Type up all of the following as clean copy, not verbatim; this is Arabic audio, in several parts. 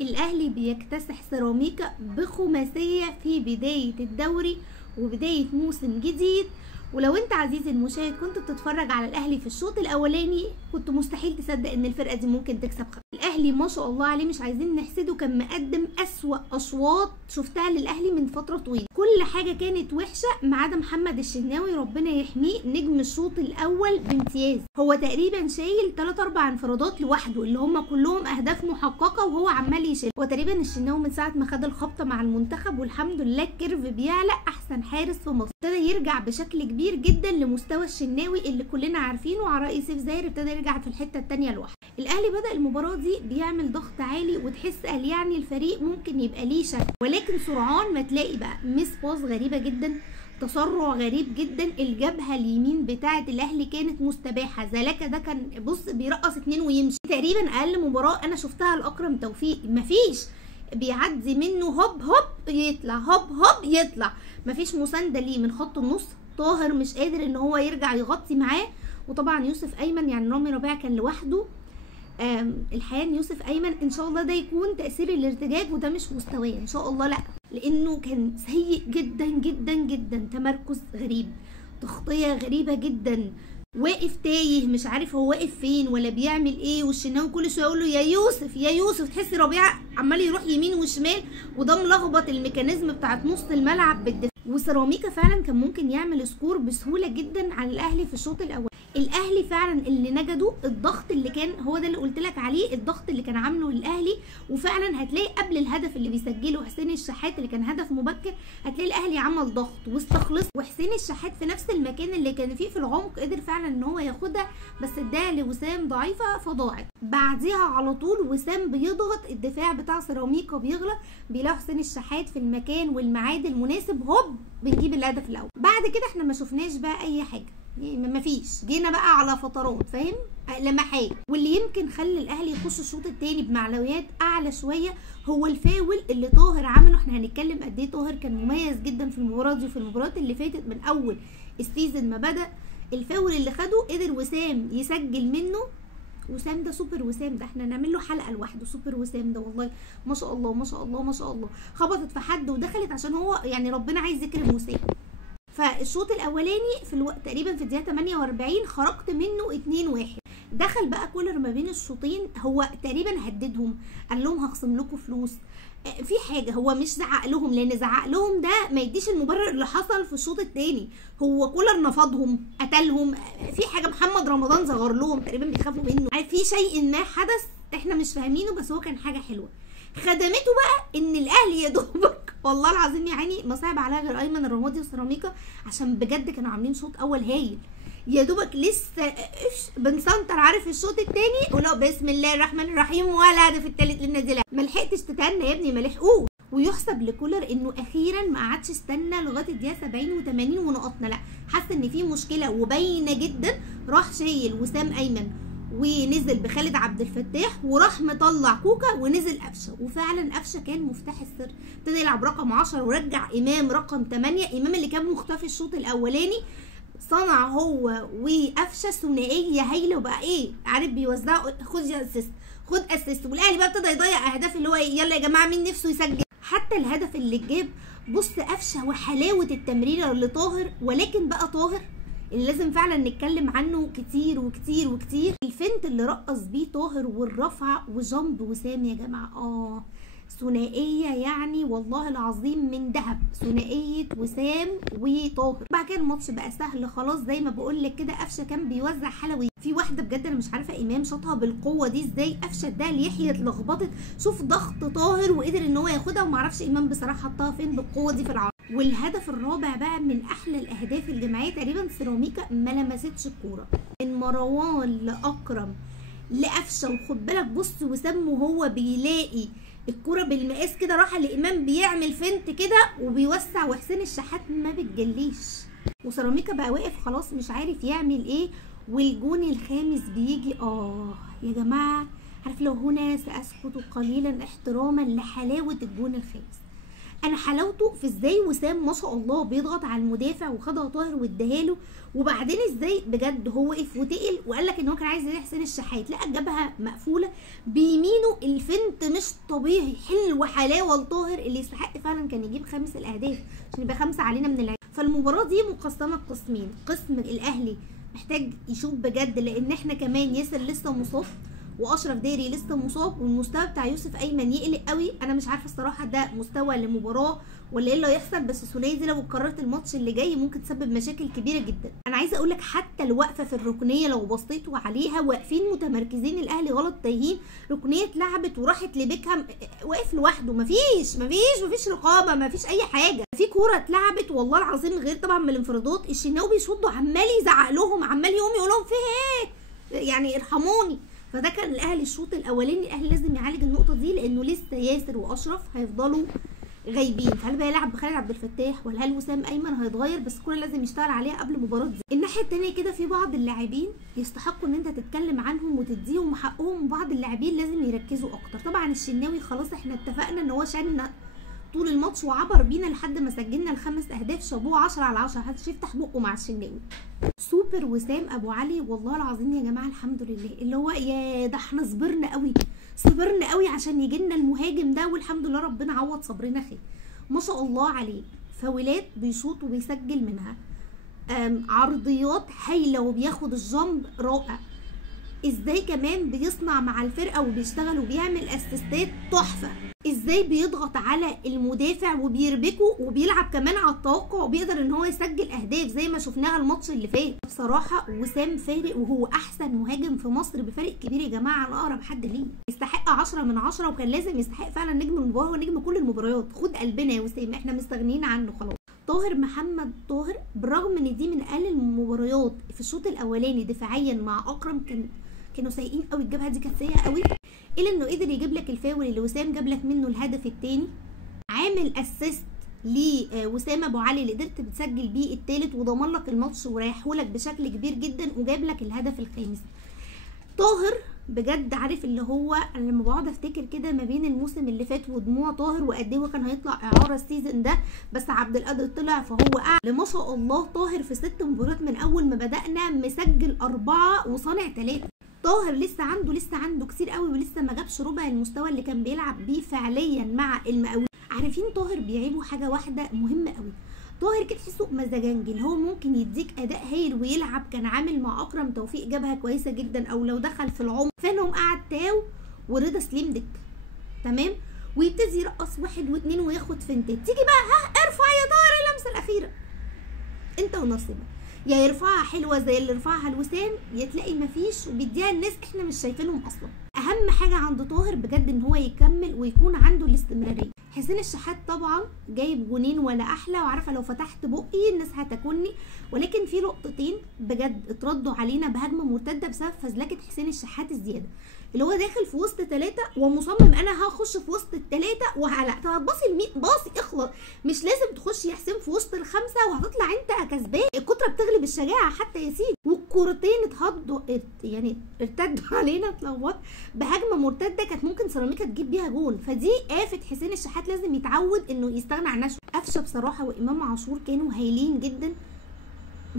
الاهلي بيكتسح سيراميكا بخماسيه في بدايه الدوري وبدايه موسم جديد. ولو انت عزيزي المشاهد كنت بتتفرج على الاهلي في الشوط الاولاني كنت مستحيل تصدق ان الفرقه دي ممكن تكسب الاهلي ما شاء الله عليه، مش عايزين نحسده، كان مقدم اسوأ اشواط شفتها للاهلي من فتره طويله، كل حاجه كانت وحشه ما عدا محمد الشناوي ربنا يحميه نجم الشوط الاول بامتياز. هو تقريبا شايل 3-4 انفرادات لوحده اللي هم كلهم اهداف محققه وهو عمال يشيل. وتقريبا الشناوي من ساعه ما خد الخبطه مع المنتخب والحمد لله الكيرف بيعلى، احسن حارس في مصر، ابتدى يرجع بشكل كبير جدا لمستوى الشناوي اللي كلنا عارفينه. على رأي سيف زاهر ابتدى يرجع في الحته الثانيه لوحده. الاهلي بدأ المباراه دي بيعمل ضغط عالي وتحس قال يعني الفريق ممكن يبقى ليه شكل، ولكن سرعان ما تلاقي بقى ميس باص غريبه جدا، تسرع غريب جدا، الجبهه اليمين بتاعه الاهلي كانت مستباحه. زلاكا ده كان بص بيرقص 2 ويمشي، تقريبا اقل مباراه انا شفتها لاكرم توفيق، مفيش بيعدي منه هوب هوب يطلع هوب هوب يطلع، مفيش مسانده ليه من خط النص. طاهر مش قادر ان هو يرجع يغطي معاه، وطبعا يوسف ايمن يعني رامي ربيعه كان لوحده. الحقيقه ان يوسف ايمن ان شاء الله ده يكون تاثير الارتجاج وده مش مستواه ان شاء الله، لا لانه كان سيء جدا جدا جدا، تمركز غريب، تغطيه غريبه جدا، واقف تايه مش عارف هو واقف فين ولا بيعمل ايه، والشناوي كل شويه يقول له يا يوسف يا يوسف، تحس ربيعه عمال يروح يمين وشمال وده ملخبط الميكانيزم بتاعت نص الملعب بالدفاع. وسيراميكا فعلا كان ممكن يعمل سكور بسهوله جدا على الاهلي في الشوط الاول. الاهلي فعلا اللي نجده الضغط اللي كان هو ده اللي قلت لك عليه، الضغط اللي كان عامله الاهلي. وفعلا هتلاقي قبل الهدف اللي بيسجله حسين الشحات اللي كان هدف مبكر هتلاقي الاهلي عمل ضغط واستخلص، وحسين الشحات في نفس المكان اللي كان فيه في العمق قدر فعلا ان هو ياخدها، بس اداها لوسام ضعيفه فضاعت. بعديها على طول وسام بيضغط، الدفاع بتاع سيراميكا بيغلط، بيلاقي حسين الشحات في المكان والميعاد المناسب، هوب بنجيب الهدف الاول. بعد كده احنا ما شفناش بقى اي حاجه، مفيش، جينا بقى على فترات فاهم لمحات. واللي يمكن خلى الاهلي يخش الشوط الثاني بمعنويات اعلى شويه هو الفاول اللي طاهر عمله. احنا هنتكلم قد ايه طاهر كان مميز جدا في المباراه دي وفي المباريات اللي فاتت من اول السيزون ما بدا. الفاول اللي خده قدر وسام يسجل منه. وسام ده سوبر، وسام ده احنا نعمل له حلقه لوحده، سوبر وسام ده والله ما شاء الله ما شاء الله ما شاء الله. خبطت في حد ودخلت عشان هو يعني ربنا عايز يكرم وسام. فالشوط الاولاني في تقريبا في الدقيقه 48 خرجت منه 2-1. دخل بقى كولر ما بين الشوطين، هو تقريبا هددهم قال لهم هخصم لكم فلوس في حاجه، هو مش زعق لهم لان زعق لهم ده ما يديش المبرر اللي حصل في الشوط الثاني. هو كولر نفضهم قتلهم في حاجه، محمد رمضان صغر لهم تقريبا بيخافوا منه، في شيء ما حدث احنا مش فاهمينه بس هو كان حاجه حلوه خدمته بقى ان الاهلي يا دوبك والله العظيم يعني ما صعب عليها غير ايمن الرمادي وسيراميكا عشان بجد كانوا عاملين شوط اول هايل، يا دوبك لسه بنسنتر عارف الشوط الثاني ولو بسم الله الرحمن الرحيم ولا هدف الثالث للنادي الاهلي. ما لحقتش تتهنى يا ابني ما لحقوش. ويحسب لكولر انه اخيرا ما قعدش استنى لغايه الدقيقه 70 و80 ونقطنا، لا حس ان في مشكله وباينه جدا، راح شايل وسام ايمن ونزل بخالد عبد الفتاح وراح مطلع كوكا ونزل قفشه. وفعلا قفشه كان مفتاح السر، ابتدى يلعب رقم 10 ورجع امام رقم 8، امام اللي كان مختفي الشوط الاولاني صنع هو وقفشه ثنائيه هايله. وبقى ايه عارف بيوزعوا خد اسيست خد اسيست، والاهلي بقى ابتدى يضيع اهداف اللي هو يلا يا جماعه مين نفسه يسجل. حتى الهدف اللي اتجاب بص قفشه وحلاوه التمريره لطاهر، ولكن بقى طاهر اللي لازم فعلا نتكلم عنه كتير وكتير وكتير، الفنت اللي رقص بيه طاهر والرفع وجنب وسام يا جماعه ثنائيه يعني والله العظيم من ذهب، ثنائيه وسام وطاهر. بعد كده الماتش بقى سهل خلاص زي ما بقول لك كده. قفشه كان بيوزع حلوي في واحده بجد انا مش عارفه امام شاطها بالقوه دي ازاي، قفشه ده ليحيى اتلخبطت، شوف ضغط طاهر وقدر ان هو ياخدها، ومعرفش امام بصراحه حطها فين بالقوه دي في العرض. والهدف الرابع بقى من احلى الاهداف الجماعيه، تقريبا سيراميكا ما لمستش الكوره من مروان لاكرم لقفشه. وخد بالك بص وسام وهو بيلاقي الكوره بالمقاس كده راح لامام بيعمل فنت كده وبيوسع، وحسين الشحات ما بتجليش، وسيراميكا بقى واقف خلاص مش عارف يعمل ايه. والجون الخامس بيجي يا جماعه عارف لو هنا ساسكت قليلا احتراما لحلاوه الجون الخامس. انا حلاوته في ازاي وسام ما شاء الله بيضغط على المدافع وخدها طاهر واداها له، وبعدين ازاي بجد هو وقف وتقل وقال لك ان هو كان عايز يلاقي حسين الشحات، لقى جابها مقفوله بيمينه، الفنت مش طبيعي، حلو حلاوه لطاهر اللي يستحق فعلا كان يجيب 5 الاهداف عشان يبقى 5 علينا من اللعيبه. فالمباراه دي مقسمه قسمين، قسم الاهلي محتاج يشوف بجد لان احنا كمان ياسر لسه مصاب واشرف داري لسه مصاب، والمستوى بتاع يوسف ايمن يقلق قوي. انا مش عارفه الصراحه ده مستوى لمباراه ولا ايه اللي هيحصل، بس الثنائيه دي لو اتكررت الماتش اللي جاي ممكن تسبب مشاكل كبيره جدا. انا عايزه اقول لك حتى الوقفه في الركنيه لو بصيتوا عليها واقفين متمركزين الاهلي غلط تايهين، ركنيه اتلعبت وراحت لبيكهام واقف لوحده، مفيش رقابه، مفيش اي حاجه. في كوره اتلعبت والله العظيم غير طبعا من الانفرادات، الشناوي بيصدوا عمال يزعق لهم، عمال يقوم يقول لهم في ايه يعني ارحموني. فده كان الاهلي الشوط الاولاني، الاهلي لازم يعالج النقطه دي لانه لسه ياسر واشرف هيفضلوا غايبين. فهل بقى يلعب بخالد عبد الفتاح ولا هل وسام ايمن هيتغير؟ بس الكوره لازم يشتغل عليها قبل مباراه دي. الناحيه الثانيه كده في بعض اللاعبين يستحقوا ان انت تتكلم عنهم وتديهم حقهم، وبعض اللاعبين لازم يركزوا اكتر. طبعا الشناوي خلاص احنا اتفقنا ان هو شالنا طول الماتش وعبر بينا لحد ما سجلنا ال5 اهداف، شابوه 10 على 10، محدش يفتح بقه مع الشناوي. سوبر وسام ابو علي والله العظيم يا جماعه الحمد لله، اللي هو يا ده احنا صبرنا قوي عشان يجي لنا المهاجم ده، والحمد لله ربنا عوض صبرنا خير. ما شاء الله عليه، فاولات بيشوط وبيسجل منها، عرضيات هايله وبياخد الجامب رائع، ازاي كمان بيصنع مع الفرقه وبيشتغل وبيعمل اسيستات تحفه، ازاي بيضغط على المدافع وبيربكه وبيلعب كمان على التوقع وبيقدر ان هو يسجل اهداف زي ما شفناها الماتش اللي فات. بصراحه وسام فارق وهو احسن مهاجم في مصر بفرق كبير يا جماعه عن اقرب حد ليه، يستحق 10 من 10 وكان لازم يستحق فعلا نجم المباراه ونجم كل المباريات. خد قلبنا يا وسام، احنا مستغنيين عنه خلاص. طاهر محمد طاهر بالرغم ان دي من اقل المباريات في الشوط الاولاني دفاعيا مع اكرم، كانوا سيئين قوي، الجبهه دي كانت سيئه قوي، الا انه قدر يجيب لك الفاول اللي وسام جاب لك منه الهدف الثاني، عامل اسيست لوسام ابو علي اللي قدرت بتسجل بيه الثالث وضمن لك الماتش وريحهولك بشكل كبير جدا وجاب لك الهدف الخامس. طاهر بجد عارف اللي هو انا لما بقعد افتكر كده ما بين الموسم اللي فات ودموع طاهر وقد ايه كان هيطلع اعاره السيزون ده، بس عبد القادر طلع فهو قاعد. ما شاء الله طاهر في 6 مباريات من اول ما بدانا مسجل 4 وصانع 3. طاهر لسه عنده كتير قوي ولسه ما جابش ربع المستوى اللي كان بيلعب بيه فعليا مع المقاولين. عارفين طاهر بيعيبه حاجه واحده مهمه قوي، طاهر كده تحسه مزاجنجي، اللي هو ممكن يديك اداء هايل ويلعب، كان عامل مع اكرم توفيق جابها كويسه جدا، او لو دخل في العمق فانهم قعد تاو ورضا سليم دك تمام، ويبتدي يرقص 1 و2 وياخد فنتات، تيجي بقى ارفع يا طاهر اللمسه الاخيره انت ونصيبك، يا يرفعها حلوه زي اللي رفعها لوسام يا تلاقي مفيش وبيديها الناس احنا مش شايفينهم اصلا. اهم حاجه عند طاهر بجد ان هو يكمل ويكون عنده الاستمراريه. حسين الشحات طبعا جايب جونين ولا احلى، وعارفه لو فتحت بقي الناس هتاكلني، ولكن في نقطتين بجد اتردوا علينا بهجمه مرتده بسبب فزلكه حسين الشحات الزياده، اللي هو داخل في وسط 3 ومصمم انا هخش في وسط ال3 وهلا. طب هتباصي لمين؟ باصي اخلص، مش لازم تخش يا حسين في وسط ال5 وهتطلع انت كسبان. الكتره بتغلب الشجاعه حتى يا سيدي، والكورتين اتهضوا يعني ارتدوا علينا اتلخبط بهجمه مرتده كانت ممكن سيراميكا تجيب بيها جون. فدي آفة حسين الشحات لازم يتعود انه يستغنى عنها شويه. قفشه بصراحه وامام عاشور كانوا هايلين جدا،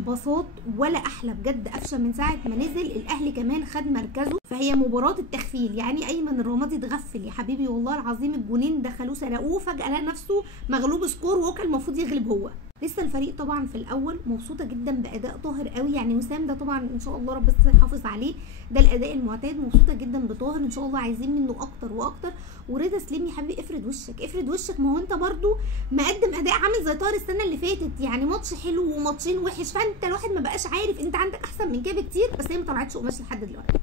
بساط ولا احلى بجد. قفشه من ساعه ما نزل الاهلي كمان خد مركزه، فهي مباراه التغفيل، يعني ايمن الرمادي اتغفل يا حبيبي والله العظيم، الجونين دخلوه سرقوه فجاه لقى نفسه مغلوب سكور وهو كان المفروض يغلب هو. لسه الفريق طبعا في الاول، مبسوطه جدا باداء طاهر قوي، يعني وسام ده طبعا ان شاء الله ربنا يحافظ عليه، ده الاداء المعتاد. مبسوطه جدا بطاهر، ان شاء الله عايزين منه اكتر واكتر. ورضا سليم يا حبيبي افرد وشك، ما هو انت برضو مقدم اداء عامل زي طاهر السنه اللي فاتت، يعني ماتش حلو وماتشين وحش، فانت الواحد ما بقاش عارف، انت عندك احسن من كده بكتير، بس هي ما طلعتش قماش لحد دلوقتي.